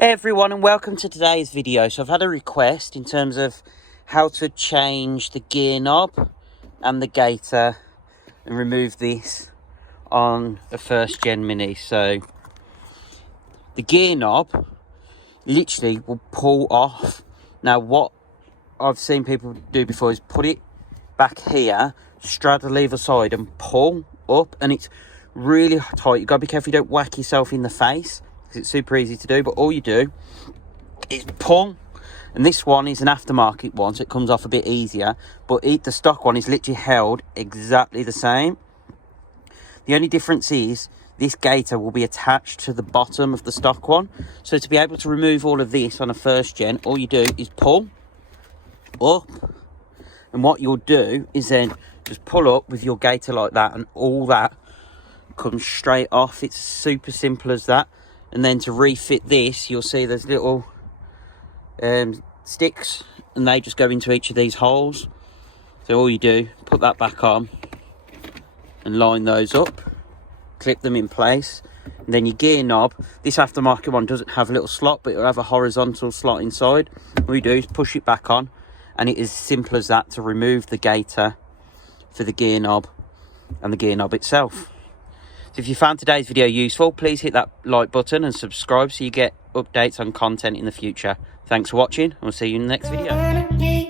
Hey everyone, and welcome to today's video. So I've had a request in terms of how to change the gear knob and the gaiter and remove this on a first gen Mini. So the gear knob literally will pull off. Now what I've seen people do before is put it back here, straddle either side and pull up, and it's really tight. You've got to be careful you don't whack yourself in the face, because it's super easy to do. But all you do is pull, and this one is an aftermarket one, so it comes off a bit easier, but the stock one is literally held exactly the same. The only difference is this gaiter will be attached to the bottom of the stock one. So to be able to remove all of this on a first gen, all you do is pull up, and what you'll do is then just pull up with your gaiter like that, and all that comes straight off. It's super simple as that. And then to refit this, you'll see there's little sticks, and they just go into each of these holes. So all you do, put that back on and line those up, clip them in place. And then your gear knob, this aftermarket one doesn't have a little slot, but it'll have a horizontal slot inside. All you do is push it back on, and it is simple as that to remove the gaiter for the gear knob and the gear knob itself. So if you found today's video useful, please hit that like button and subscribe so you get updates on content in the future. Thanks for watching, and we'll see you in the next video.